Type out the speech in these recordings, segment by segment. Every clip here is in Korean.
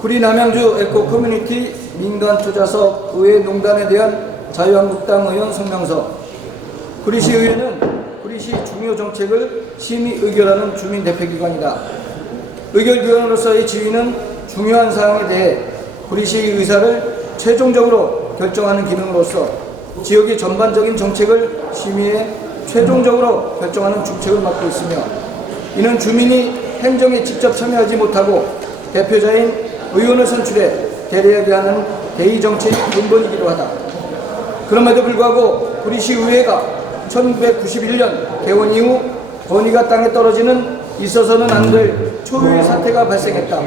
구리 남양주 에코 커뮤니티 민간 투자사업 의회 농단에 대한 자유한국당 의원 성명서. 구리시 의회는 구리시 중요 정책을 심의 의결하는 주민 대표기관이다. 의결기관으로서의 지위는 중요한 사항에 대해 구리시의 의사를 최종적으로 결정하는 기능으로서 지역의 전반적인 정책을 심의해 최종적으로 결정하는 중책을 맡고 있으며, 이는 주민이 행정에 직접 참여하지 못하고 대표자인 의원을 선출해 대리하게 하는 대의정책의 근본이기도 하다. 그럼에도 불구하고 구리시 의회가 1991년 개원 이후 권위가 땅에 떨어지는 있어서는 안 될 초유의 사태가 발생했다.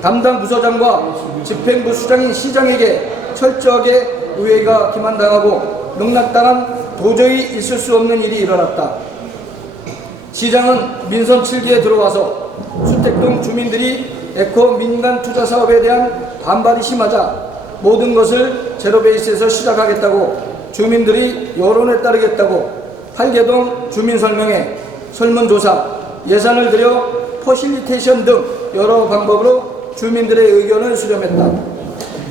담당 부서장과 집행부 수장인 시장에게 철저하게 의회가 기만당하고 농락당한 도저히 있을 수 없는 일이 일어났다. 시장은 민선 7기에 들어와서 수택동 주민들이 에코 민간 투자 사업에 대한 반발이 심하자 모든 것을 제로베이스에서 시작하겠다고 주민들이 여론에 따르겠다고 8개동 주민설명회, 설문조사, 예산을 들여 퍼실리테이션 등 여러 방법으로 주민들의 의견을 수렴했다.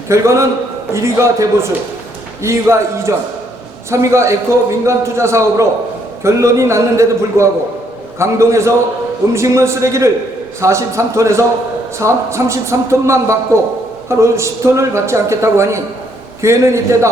결과는 1위가 대보수, 2위가 이전, 3위가 에코 민간 투자 사업으로 결론이 났는데도 불구하고 강동에서 음식물 쓰레기를 43톤에서 33톤만 받고 하루 10톤을 받지 않겠다고 하니 기회는 이때다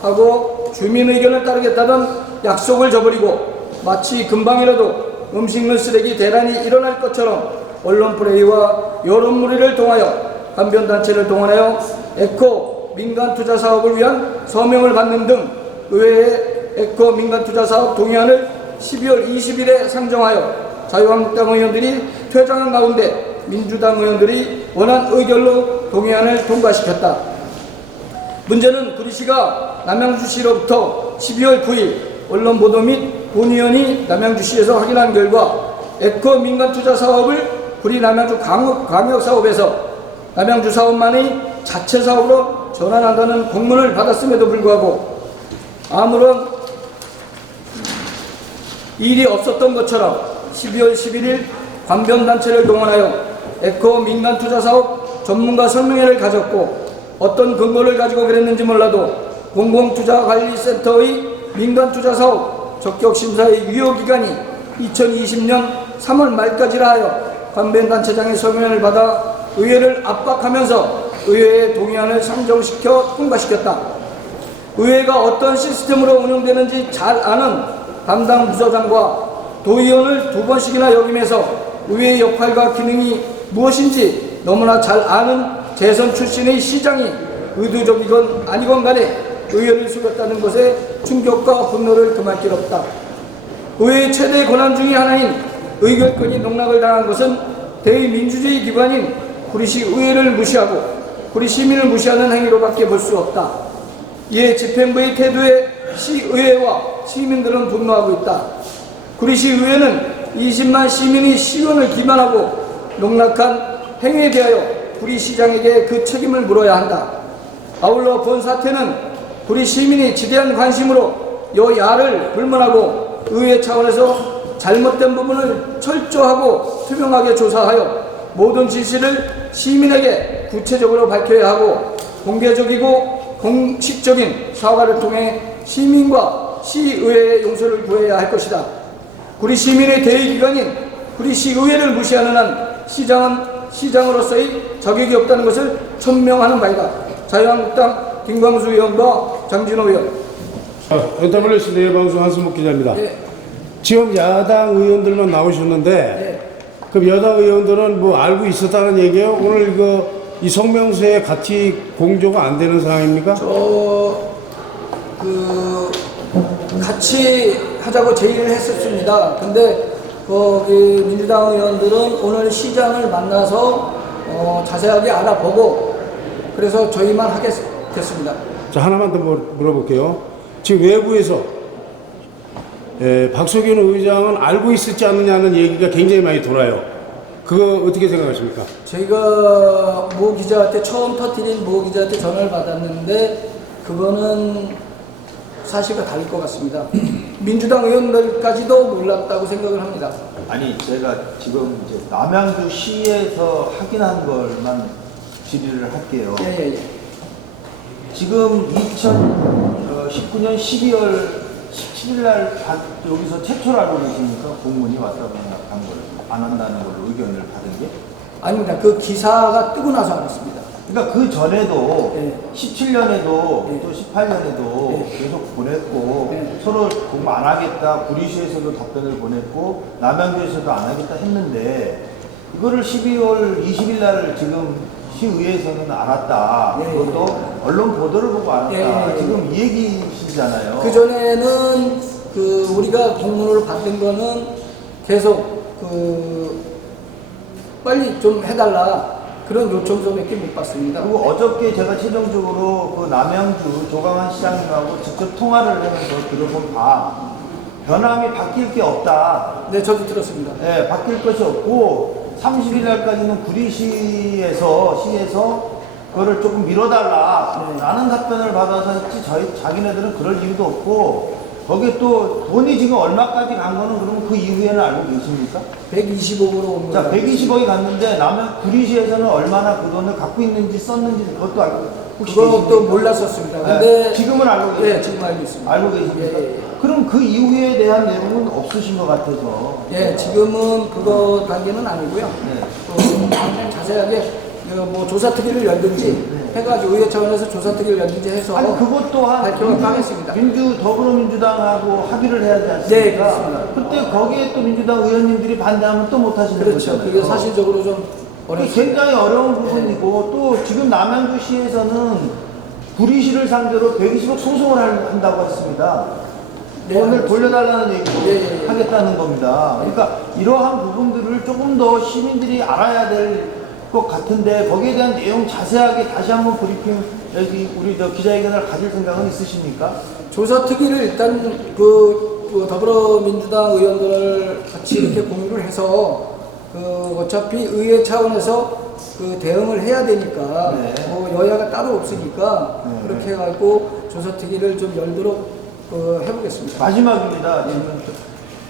하고 주민 의견을 따르겠다던 약속을 저버리고 마치 금방이라도 음식물 쓰레기 대란이 일어날 것처럼 언론 플레이와 여론몰이를 통하여 간변단체를 동원하여 에코 민간 투자 사업을 위한 서명을 받는 등 의회에 에코 민간 투자 사업 동의안을 12월 20일에 상정하여 자유한국당 의원들이 퇴장한 가운데 민주당 의원들이 원안 의결로 동의안을 통과시켰다. 문제는 구리시가 남양주시로부터 12월 9일 언론 보도 및 본의원이 남양주시에서 확인한 결과 에코 민간 투자 사업을 구리 남양주 광역 사업에서 남양주 사업만의 자체 사업으로 전환한다는 공문을 받았음에도 불구하고 아무런 일이 없었던 것처럼 12월 11일 관변단체를 동원하여 에코 민간 투자 사업 전문가 설명회를 가졌고, 어떤 근거를 가지고 그랬는지 몰라도 공공투자관리센터의 민간 투자 사업 적격 심사의 유효기간이 2020년 3월 말까지라 하여 관변단체장의 서명을 받아 의회를 압박하면서 의회의 동의안을 상정시켜 통과시켰다. 의회가 어떤 시스템으로 운영되는지 잘 아는 담당 부서장과 도의원을 2번씩이나 역임해서 의회의 역할과 기능이 무엇인지 너무나 잘 아는 재선 출신의 시장이 의도적이건 아니건 간에 의회를 속였다는 것에 충격과 분노를 금할 길 없다. 의회의 최대 권한 중의 하나인 의결권이 농락을 당한 것은 대의민주주의 기관인 구리시 의회를 무시하고 구리 시민을 무시하는 행위로밖에 볼 수 없다. 이에 집행부의 태도에 시의회와 시민들은 분노하고 있다. 구리시 의회는 20만 시민의 시원을 기만하고 농락한 행위에 대하여 구리시장에게 그 책임을 물어야 한다. 아울러 본 사태는 구리 시민이 지대한 관심으로 여야를 불문하고 의회 차원에서 잘못된 부분을 철저하고 투명하게 조사하여 모든 진실을 시민에게 구체적으로 밝혀야 하고 공개적이고 공식적인 사과를 통해 시민과 시의회의 용서를 구해야 할 것이다. 구리 시민의 대의기관인 구리시의회를 무시하는 한 시장은 시장으로서의 자격이 없다는 것을 천명하는 바이다. 자유한국당 김광수 의원과 장진호 의원. NWC 내방송 한승목 기자입니다. 네. 지금 야당 의원들만 나오셨는데, 네. 그럼 여당 의원들은 뭐 알고 있었다는 얘기예요? 오늘 이 성명서에 같이 공조가 안 되는 상황입니까? 같이 하자고 제의를 했었습니다. 근데 거기 민주당 의원들은 오늘 시장을 만나서 자세하게 알아보고 그래서 저희만 하겠습니다. 자, 하나만 더 물어볼게요. 지금 외부에서 박석윤 의장은 알고 있었지 않느냐는 얘기가 굉장히 많이 돌아요. 그거 어떻게 생각하십니까? 저희가 모 기자한테 처음 터뜨린 모 기자한테 전화를 받았는데 그거는 사실과 다를 것 같습니다. 민주당 의원들까지도 몰랐다고 생각을 합니다. 아니 제가 지금 이제 남양주시에서 확인한 걸만 질의를 할게요. 예. 지금 2019년 12월 17일 날 여기서 최초로 알고 계십니까? 공문이 왔다 간 거를 안 한다는 걸로 의견을 받은 게? 아닙니다. 그 기사가 뜨고 나서 알았습니다. 그러니까 그 전에도 예. 17년에도 예. 또 18년에도 예. 계속 보냈고 예. 서로 공부 안 하겠다 구리시에서도 답변을 보냈고 남양주에서도 안 하겠다 했는데 이거를 12월 20일 날 지금 시의회에서는 알았다. 예. 그것도 언론 보도를 보고 알았다. 예. 지금 이 얘기시잖아요. 그 전에는 그 우리가 공문을 받은 거는 계속 그 빨리 좀 해달라 그런 요청서밖에 못 받습니다. 그리고 어저께 제가 최종적으로 그 남양주 조강한 시장님하고 직접 통화를 하면서 들어본 바 변함이 바뀔 게 없다. 네, 저도 들었습니다. 네, 바뀔 것이 없고 30일 날까지는 구리시에서 그거를 조금 미뤄달라 네. 라는 답변을 받아서 했지 자기네들은 그럴 이유도 없고 거기에 또 돈이 지금 얼마까지 간 거는 그러면 그 이후에는 알고 계십니까? 120억으로 온 자, 거예요. 120억이 갔는데 남양 구리시에서는 얼마나 그 돈을 갖고 있는지 썼는지 그것도 알고 혹시 그것도 계십니까? 몰랐었습니다. 네, 근데 지금은 알고 계세요? 네, 지금 알고 있습니다. 알고 계십니까? 예, 예. 그럼 그 이후에 대한 내용은 없으신 것 같아서. 예, 지금은 그거 단계는 아니고요. 네. 당장 자세하게 뭐 조사특위를 열든지 해가지고 의회 차원에서 조사특위를 열든지 해서 아니 그것 또한 발표를 하겠습니다. 더불어민주당하고 합의를 해야 되지 않습니까? 네, 그렇습니다. 그때 거기에 또 민주당 의원님들이 반대하면 또 못하시는 그렇죠. 거잖아요. 그게 사실적으로 좀 그게 어렵습니다. 굉장히 어려운 부분이고 또 지금 남양주시에서는 구리시를 상대로 120억 소송을 한다고 했습니다. 네, 돈을 알겠습니다. 돌려달라는 얘기를 예. 하겠다는 겁니다. 그러니까 이러한 부분들을 조금 더 시민들이 알아야 될 것 같은데 거기에 대한 내용 자세하게 다시 한번 브리핑 여기 우리 기자회견을 가질 생각은 있으십니까? 조사특위를 일단 그 더불어민주당 의원들을 같이 이렇게 공유를 해서 그 어차피 의회 차원에서 그 대응을 해야 되니까 네. 뭐 여야가 따로 없으니까 네. 그렇게 해가지고 조사특위를 좀 열도록 해보겠습니다. 마지막입니다. 지금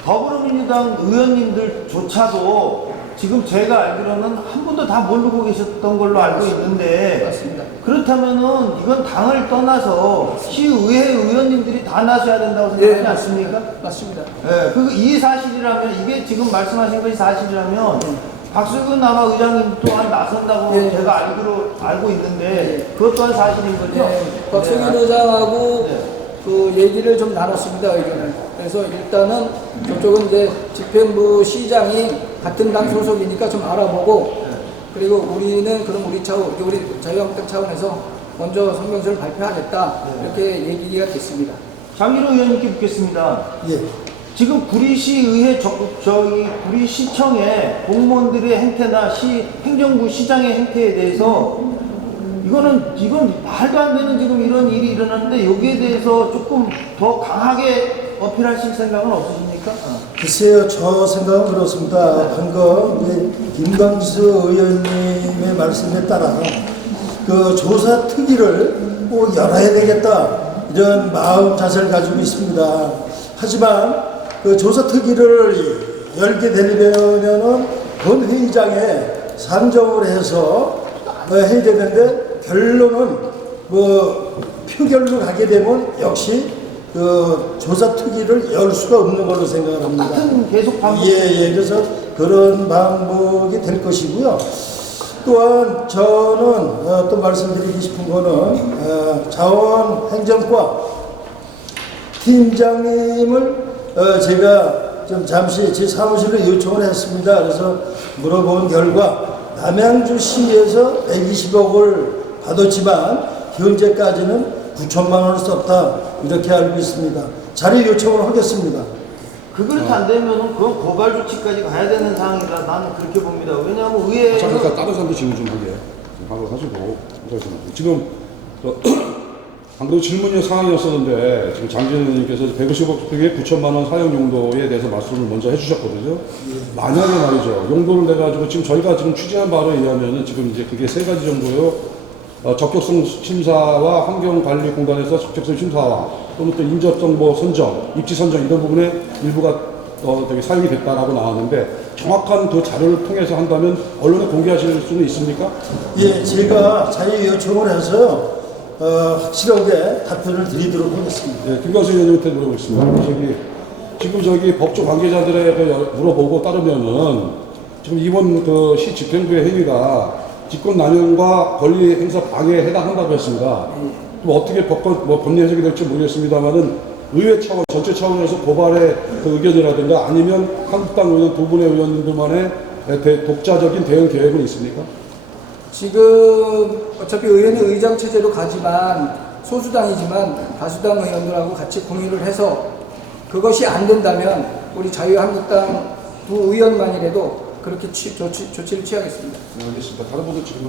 더불어민주당 의원님들조차도 지금 제가 알기로는 한 분도 다 모르고 계셨던 걸로 알고 있는데 맞습니다. 그렇다면은 이건 당을 떠나서 시의회 의원님들이 다 나서야 된다고 생각하지 않습니까? 맞습니다. 예, 이 사실이라면 이게 지금 말씀하신 것이 사실이라면 박수근 아마 의장님 또한 나선다고 예. 제가 알고 있는데 그것 또한 사실인 거죠? 네, 박성인 네. 의장하고 네. 그 얘기를 좀 나눴습니다, 의견을. 그래서 일단은 저쪽은 이제 집행부 시장이 같은 당 소속이니까 좀 알아보고 그리고 우리는 그럼 우리 자유한국당 차원에서 먼저 성명서를 발표하겠다 이렇게 얘기가 됐습니다. 장기로 의원님께 묻겠습니다. 예. 지금 구리시의회 저희 구리시청의 공무원들의 행태나 행정부 시장의 행태에 대해서 이건 말도 안 되는 지금 이런 일이 일어났는데 여기에 대해서 조금 더 강하게 어필하실 생각은 없으십니까? 글쎄요, 저 생각은 그렇습니다. 방금 김광수 의원님의 말씀에 따라 그 조사 특위를 꼭 열어야 되겠다 이런 마음 자세를 가지고 있습니다. 하지만 그 조사 특위를 열게 되려면은 본회의장에 상정을 해서 해야 되는데 결론은 뭐 표결로 가게 되면 역시 그 조사 특위를 열 수가 없는 걸로 생각을 합니다. 같은 계속 반복. 예. 그래서 그런 방법이 될 것이고요. 또한 저는 또 말씀드리고 싶은 거는 자원행정과 팀장님을 제가 좀 잠시 제 사무실로 요청을 했습니다. 그래서 물어본 결과 남양주시에서 120억을 받았지만 현재까지는 9천만 원을 썼다 이렇게 알고 있습니다. 자료 요청을 하겠습니다. 그렇게 안 되면은 그건 고발 조치까지 가야 되는 상황이라 나는 그렇게 봅니다. 왜냐하면 의회에서 잠깐 다른 사람도 질문 좀 하게 방금 하시고 지금 방금 질문이 상황이었었는데 지금 장진영 의원님께서 150억 중에 9천만 원 사용 용도에 대해서 말씀을 먼저 해주셨거든요. 만약에 말이죠 용도를 내 가지고 지금 저희가 지금 취재한 바로 의하면은 지금 이제 그게 세 가지 정도요. 적격성 심사와 환경관리공단에서 적격성 심사와 또는 또 인접정보 선정, 입지 선정 이런 부분에 일부가 되게 사용이 됐다라고 나왔는데 정확한 그 자료를 통해서 한다면 언론에 공개하실 수는 있습니까? 예, 제가 자유 요청을 해서 확실하게 답변을 드리도록 하겠습니다. 네, 김광수 의원님한테 물어보겠습니다. 지금 법조 관계자들에게 물어보고 따르면은 지금 이번 그 시 집행부의 행위가 직권남용과 권리 행사 방해에 해당한다고 했습니다. 또 어떻게 법리 해석이 될지 모르겠습니다만은 의회 차원, 전체 차원에서 고발의 그 의견이라든가 아니면 한국당 의원 두 분의 의원님들만의 독자적인 대응 계획은 있습니까? 지금 어차피 의원이 의장 체제로 가지만 소수당이지만 다수당 의원들하고 같이 공유를 해서 그것이 안 된다면 우리 자유한국당 두 의원만이라도 그렇게 조치를 취하겠습니다. 알겠습니다. 다른 분들 지금